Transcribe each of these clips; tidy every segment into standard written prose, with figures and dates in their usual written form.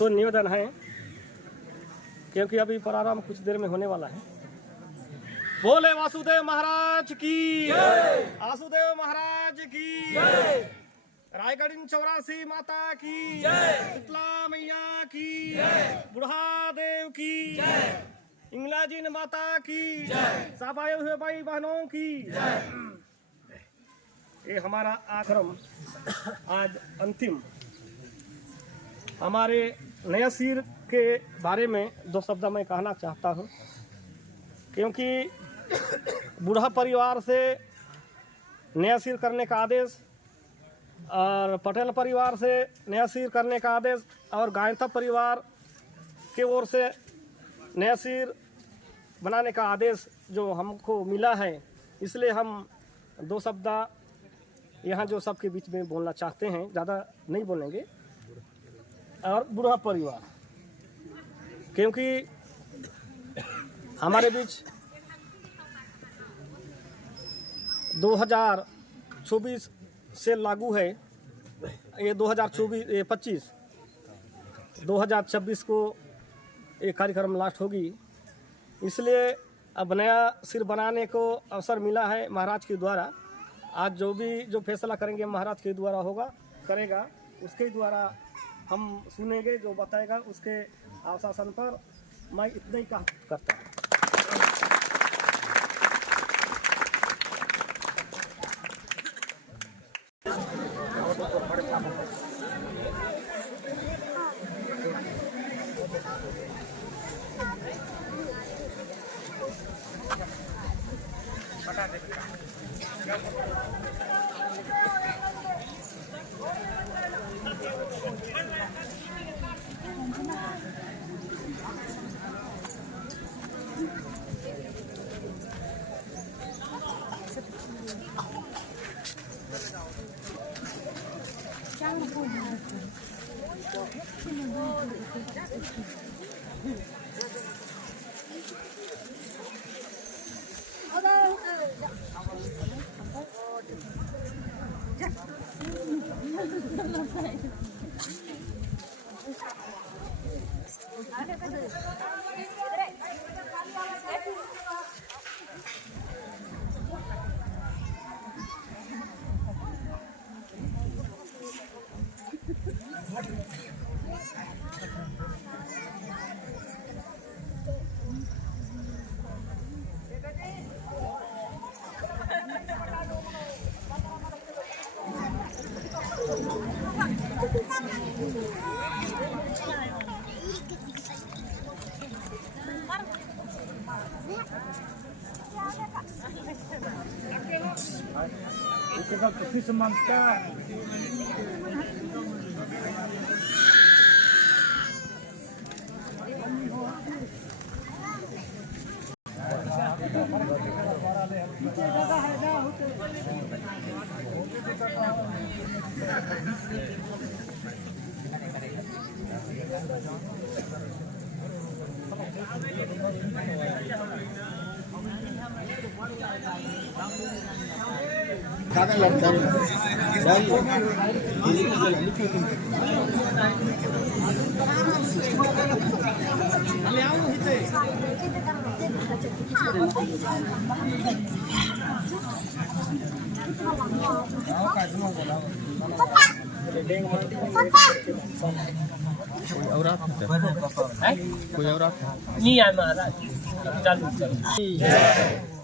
सो निवेदन है, क्योंकि अभी प्रारंभ कुछ देर में होने वाला है। बोले वासुदेव महाराज की जय, वासुदेव महाराज की जय, रायगढ़ 84 माता की जय, शीतला मैया की जय, बुढ़ा देव की जय, इंगलाजीन माता की जय, सब आए हुए भाई बहनों की जय। ये हमारा आक्रम आज अंतिम। हमारे नया सिर के बारे में दो शब्द मैं कहना चाहता हूँ, क्योंकि बूढ़ा परिवार से नया सिर करने का आदेश और पटेल परिवार से नया सिर करने का आदेश और गायंता परिवार के ओर से नया सिर बनाने का आदेश जो हमको मिला है, इसलिए हम दो शब्द यहाँ जो सबके बीच में बोलना चाहते हैं, ज़्यादा नहीं बोलेंगे। और बूढ़ा परिवार, क्योंकि हमारे बीच 2024 से लागू है, ये 2026 को ये कार्यक्रम लास्ट होगी। इसलिए अब नया सिर बनाने को अवसर मिला है महाराज के द्वारा। आज जो फैसला करेंगे महाराज के द्वारा करेगा, उसके द्वारा हम सुनेंगे, जो बताएगा उसके आश्वासन पर मैं इतना ही करता हूँ।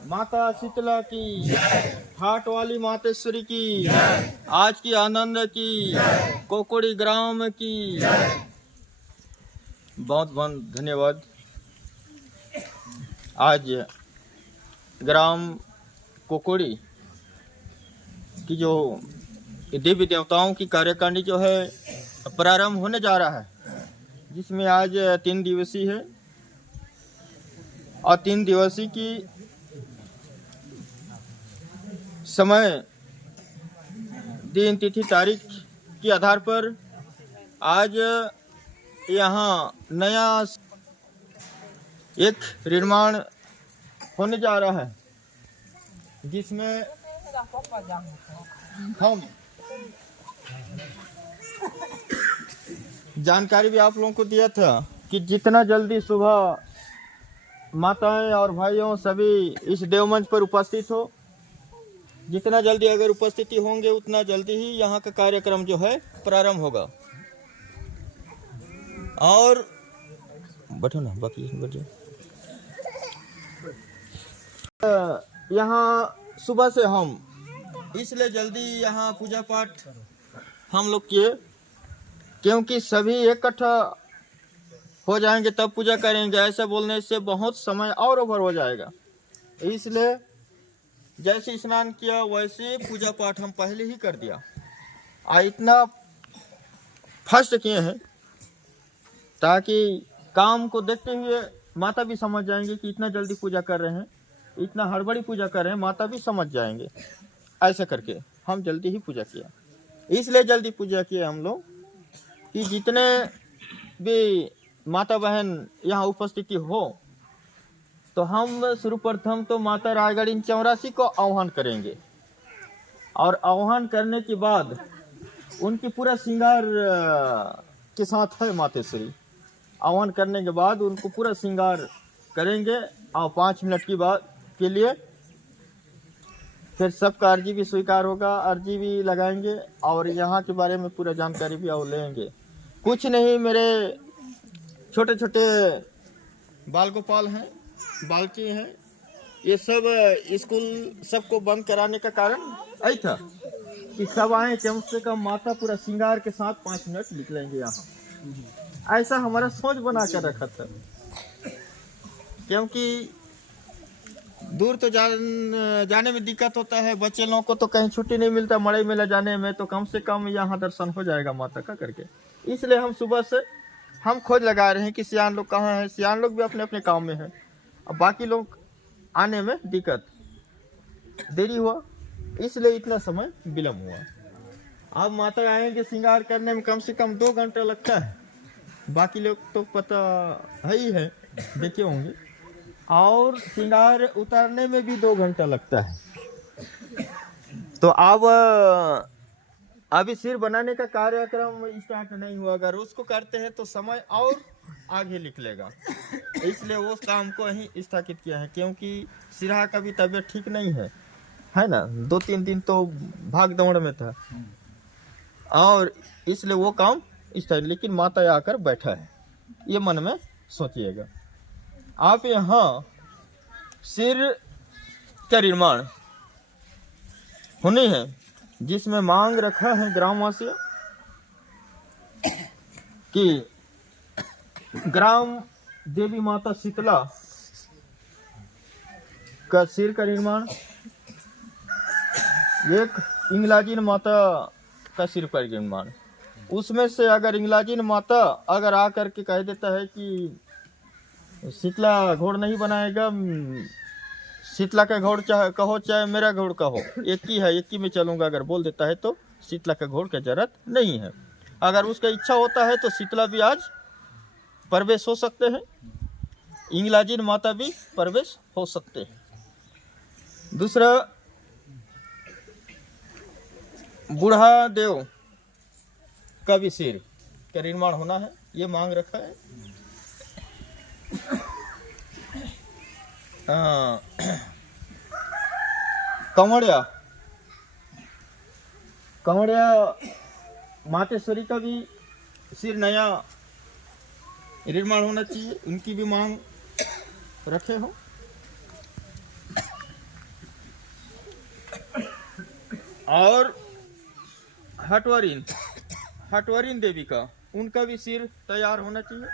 माता शीतला की, हाट वाली मातेश्वरी की, आज की आनंद की, कोकोड़ी ग्राम की, बहुत बहुत धन्यवाद। आज ग्राम कोकोड़ी की जो देवी देवताओं की कार्यकारिणी जो है प्रारंभ होने जा रहा है, जिसमें आज 3 दिवसीय है और 3 दिवसीय की समय, दिन, तिथि, तारीख के आधार पर आज यहाँ नया एक निर्माण होने जा रहा है, जिसमें हम जानकारी भी आप लोगों को दिया था कि जितना जल्दी सुबह माताएं और भाइयों सभी इस देवमंच पर उपस्थित हो, जितना जल्दी अगर उपस्थिति होंगे उतना जल्दी ही यहाँ का कार्यक्रम जो है प्रारंभ होगा। और बैठो ना, बाकी बैठो। यहाँ सुबह से हम इसलिए जल्दी यहाँ पूजा पाठ हम लोग किए क्योंकि सभी इकट्ठा हो जाएंगे तब पूजा करेंगे। ऐसा बोलने से बहुत समय और ओवर हो जाएगा, इसलिए जैसे स्नान किया वैसे पूजा पाठ हम पहले ही कर दिया। इतना फास्ट किए हैं ताकि काम को देखते हुए माता भी समझ जाएंगे कि इतना जल्दी पूजा कर रहे हैं, इतना हड़बड़ी पूजा कर रहे हैं, माता भी समझ जाएंगे। ऐसा करके हम जल्दी ही पूजा किया। इसलिए जल्दी पूजा किया हम लोग कि जितने भी माता बहन यहाँ उपस्थिति हो तो हम सर्वप्रथम तो माता रायगढ़ 84 को आह्वान करेंगे और आह्वान करने के बाद उनकी पूरा श्रृंगार के साथ है मातेश्वरी। आह्वान करने के बाद उनको पूरा श्रृंगार करेंगे और 5 मिनट की बात के लिए फिर सबका अर्जी भी स्वीकार होगा, अर्जी भी लगाएंगे और यहाँ के बारे में पूरा जानकारी भी और लेंगे। कुछ नहीं, मेरे छोटे छोटे बाल गोपाल हैं, बालकी हैं, ये सब स्कूल सबको बंद कराने का कारण यही था कि सब आए, कम से कम माता पूरा श्रृंगार के साथ 5 मिनट निकलेंगे यहाँ। ऐसा हमारा सोच बना कर रखा था क्योंकि दूर तो जाने में दिक्कत होता है, बच्चे लोगों को तो कहीं छुट्टी नहीं मिलता मड़ई मेला जाने में, तो कम से कम यहाँ दर्शन हो जाएगा माता का करके। इसलिए हम सुबह से हम खोज लगा रहे हैं कि सियान लोग कहाँ हैं। सियान लोग भी अपने अपने काम में हैं, अब बाकी लोग आने में दिक्कत देरी हुआ, इसलिए इतना समय विलम्ब हुआ। अब माता आएंगे श्रृंगार करने में कम से कम 2 घंटा लगता है, बाकी लोग तो पता है ही है, देखे होंगे, और श्रृंगार उतारने में भी 2 घंटा लगता है। तो अब अभी सिर बनाने का कार्यक्रम स्टार्ट नहीं हुआ, अगर उसको करते हैं तो समय और आगे निकलेगा, इसलिए उस काम को ही स्थगित किया है क्योंकि सिरहा का भी तबीयत ठीक नहीं है ना, 2-3 दिन तो भाग दौड़ में था और इसलिए वो काम स्थगित। लेकिन माता आकर बैठा है, ये मन में सोचिएगा। आप यहाँ सिर का निर्माण होनी है जिसमें मांग रखा है ग्रामवासियों कि ग्राम देवी माता शीतला का सिर का निर्माण, एक इंगलाजीन माता का सिर का निर्माण। उसमें से अगर इंगलाजीन माता अगर आकर के कह देता है कि शीतला घोड़ नहीं बनाएगा, शीतला का घोड़ चाहे कहो चाहे मेरा घोड़ कहो, एक ही है, एक ही में चलूंगा, अगर बोल देता है तो शीतला का घोड़ का जरूरत नहीं है। अगर उसका इच्छा होता है तो शीतला भी आज प्रवेश हो सकते हैं, इंगलाजीन माता भी प्रवेश हो सकते हैं। दूसरा, बूढ़ा देव का भी सिर का निर्माण होना है, ये मांग रखा है। कंवड़िया मातेश्वरी का भी सिर नया निर्माण होना चाहिए, उनकी भी मांग रखे हो। और हटवारीन देवी का, उनका भी सिर तैयार होना चाहिए।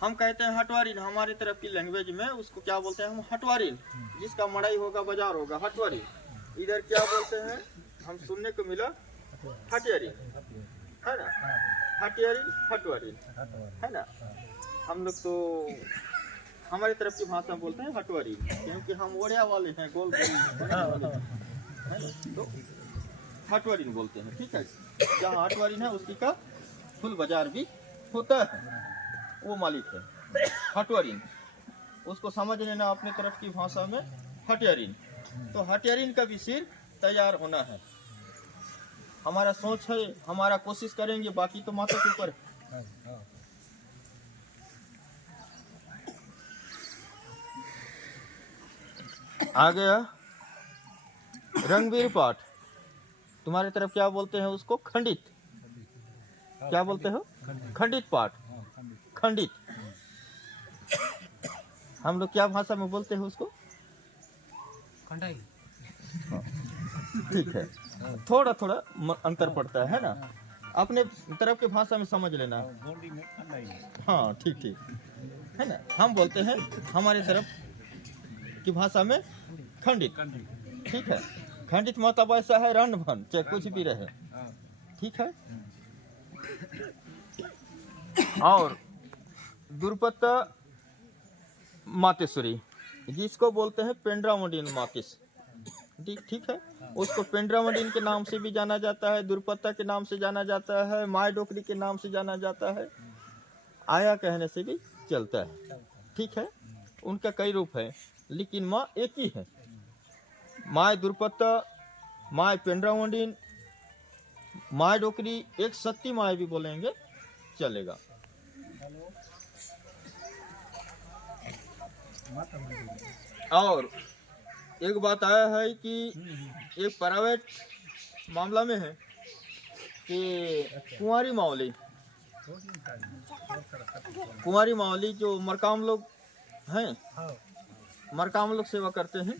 हम कहते हैं हटवारीन, हमारी तरफ की लैंग्वेज में उसको क्या बोलते हैं हम, हटवारीन। जिसका मड़ाई होगा बाजार होगा हटवारीन। इधर क्या बोलते हैं हम सुनने को मिला, हटियारीन, है ना, हटियारीन हटवारीन, है ना। हम लोग तो हमारी तरफ की भाषा बोलते हैं हटवारीन क्योंकि हम ओढ़िया वाले हैं, गोल गोल, तो हटवारीन बोलते हैं। ठीक है, जहाँ हटवारीन है उसी का फुल बाजार भी होता है, वो मालिक है हटवारीन। उसको समझ लेना अपने तरफ की भाषा में हटियारीन। तो हटियारीन का भी सिर तैयार होना है। हमारा सोच है, हमारा कोशिश करेंगे, बाकी तो माता के ऊपर। आ गया रंगवीर पाठ। तुम्हारे तरफ क्या बोलते हैं उसको? खंडित। क्या बोलते हो? खंडित पाठ। खंडित हम लोग क्या भाषा में बोलते हैं उसको? ठीक है, थोड़ा थोड़ा अंतर पड़ता है ना, अपने तरफ के भाषा में समझ लेना। हाँ ठीक ठीक है ना, हम बोलते हैं हमारे तरफ की भाषा में खंडित। ठीक है, खंडित मतलब ऐसा है रण भन, चाहे कुछ भी रहे। ठीक है। और दुर्पत्ता मातेश्वरी, जिसको बोलते हैं पेंड्रामुंडिन मातिस। ठीक है, उसको पेंड्रामुंडिन के नाम से भी जाना जाता है, दुर्पत्ता के नाम से जाना जाता है, माय डोकरी के नाम से जाना जाता है, आया कहने से भी चलता है। ठीक है, उनका कई रूप है, लेकिन माँ एक ही है। माय दुर्पत्ता, माय पेंड्रामुंडिन, माय डोकरी, एक शक्ति माय भी बोलेंगे चलेगा। और एक बात आया है कि एक प्राइवेट मामला में है कि कुंवारी मावली जो मरकाम लोग हैं, मरकाम लोग सेवा करते हैं,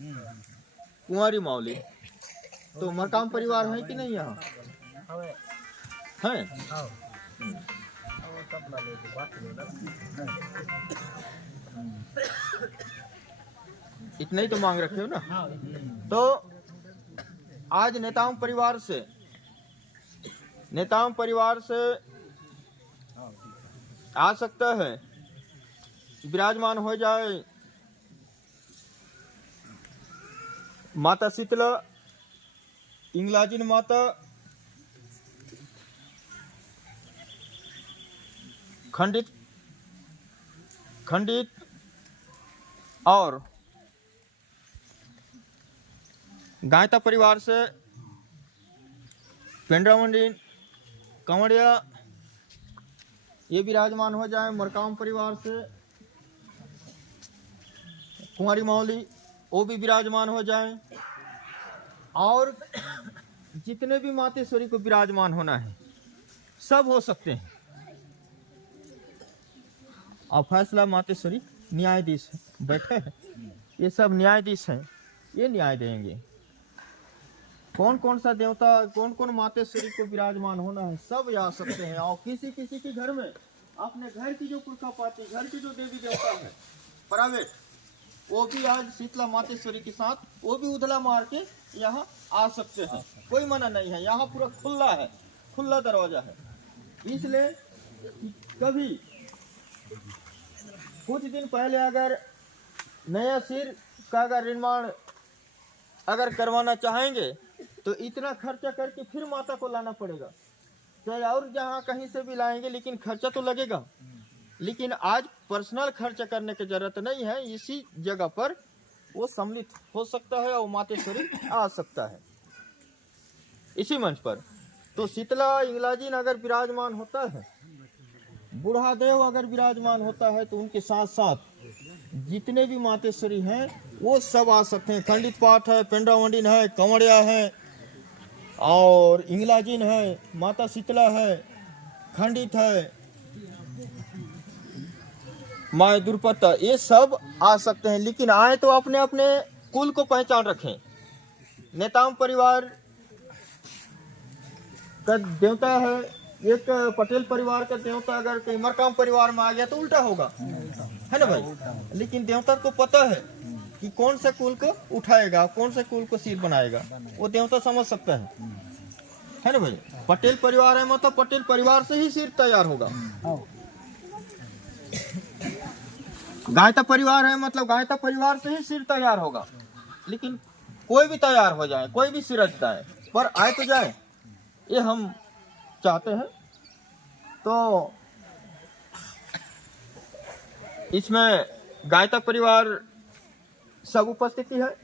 कुंवारी मावली। तो मरकाम परिवार है कि नहीं यहाँ? हैं? इतना ही तो मांग रखे हो ना। तो आज नेताओं परिवार से आ सकता है विराजमान हो जाए माता शीतला, इंगलाजिन माता, खंडित और गायता परिवार से पेंड्रामुंडिन, कंवड़िया ये विराजमान हो जाए। मरकाम परिवार से कुंवारी मावली वो भी विराजमान हो जाए। और जितने भी मातेश्वरी को विराजमान होना है सब हो सकते हैं। और फैसला मातेश्वरी न्यायाधीश बैठे हैं, ये सब न्यायाधीश हैं, ये न्याय देंगे। कौन कौन सा देवता, कौन कौन मातेश्वरी को विराजमान होना है सब आ सकते हैं। और किसी किसी के घर में अपने घर की जो पुरखा पाती, घर की जो देवी देवता है प्राइवेट, वो भी आज शीतला मातेश्वरी के साथ वो भी उधला मार के यहाँ आ सकते हैं। कोई मना नहीं है, यहाँ पूरा खुला है, खुला दरवाजा है। इसलिए कभी कुछ दिन पहले अगर नया सिर का अगर निर्माण अगर करवाना चाहेंगे तो इतना खर्चा करके फिर माता को लाना पड़ेगा। चाहे और जहाँ कहीं से भी लाएंगे लेकिन खर्चा तो लगेगा। लेकिन आज पर्सनल खर्चा करने की जरूरत नहीं है, इसी जगह पर वो सम्मिलित हो सकता है और मातेश्वरी आ सकता है इसी मंच पर। तो शीतला इंगलाजिन अगर विराजमान होता है, बूढ़ा देव अगर विराजमान होता है, तो उनके साथ साथ जितने भी मातेश्वरी हैं वो सब आ सकते हैं। खंडित पाठ है, पेंड्रामुंडिन है, कंवड़िया है और इंगलाजिन है, माता शीतला है, खंडित है, माय दुर्पत्ता, ये सब आ सकते हैं। लेकिन आए तो अपने अपने कुल को पहचान रखें। नेताम परिवार का देवता है, एक पटेल परिवार का देवता अगर कहीं मरकाम परिवार में आ गया तो उल्टा होगा, है ना भाई। लेकिन देवता को पता है कि कौन सा कुल को उठाएगा, कौन सा कुल को सिर बनाएगा, वो देवता समझ सकता है ना भाई। पटेल परिवार है मतलब पटेल परिवार से ही सिर तैयार होगा। गायता परिवार है मतलब गायता परिवार से ही सिर तैयार होगा। लेकिन कोई भी तैयार हो जाए, कोई भी सिरजता है, पर आए तो जाए, ये हम चाहते हैं। तो इसमें गायता परिवार सब उपस्थिति है,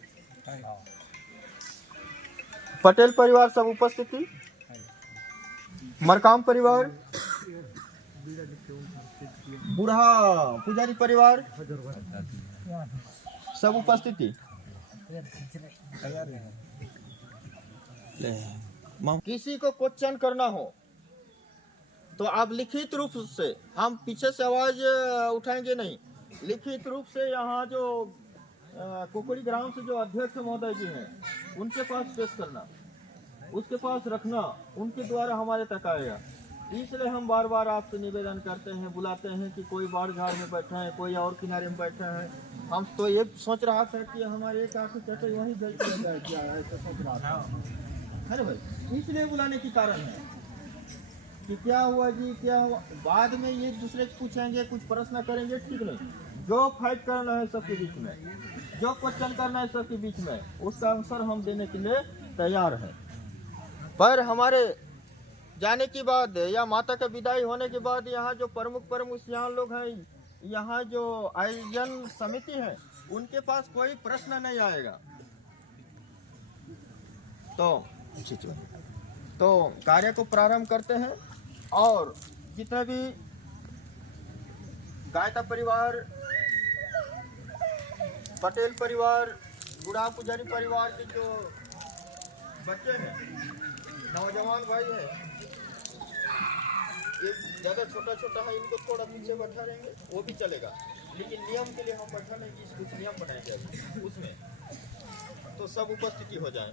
पटेल परिवार सब उपस्थिति मरकाम परिवार, बूढ़ा पुजारी परिवार सब उपस्थिति। किसी को क्वेश्चन करना हो तो आप लिखित रूप से, हम पीछे से आवाज उठाएंगे नहीं, लिखित रूप से यहाँ जो कुकुड़ी ग्राम से जो अध्यक्ष महोदय जी हैं उनके पास पेश करना, उसके पास रखना, उनके द्वारा हमारे तक आएगा। इसलिए हम बार बार आपसे निवेदन करते हैं, बुलाते हैं कि कोई बाढ़ झाड़ में बैठा है, कोई और किनारे में बैठा है। हम तो ये सोच रहा था कि हमारे एक आंखी चटे वही गलती हो जाए, क्या है ऐसा सोच रहा था, है ना भाई। इसलिए बुलाने की कारण है कि क्या हुआ जी, क्या हुआ, बाद में ये दूसरे से पूछेंगे, कुछ प्रश्न करेंगे, ठीक नहीं। जो फाइट करना है सबके बीच में, जो क्वेश्चन करना है सबके बीच में, उसका आंसर हम देने के लिए तैयार हैं। पर हमारे जाने के बाद या माता का विदाई होने के बाद यहाँ जो प्रमुख यहाँ लोग हैं, यहाँ जो आयोजन समिति है, उनके पास कोई प्रश्न नहीं आएगा। तो कार्य को प्रारंभ करते हैं। और जितने भी गायता परिवार, पटेल परिवार, बूढ़ा पुजारी परिवार के जो बच्चे हैं, नौजवान भाई हैं, ये ज़्यादा छोटा है, इनको थोड़ा पीछे बैठा रहेंगे, वो भी चलेगा, लेकिन नियम के लिए हम बैठा नहीं, कुछ नियम बनाएंगे उसमें, तो सब उपस्थिति हो जाए।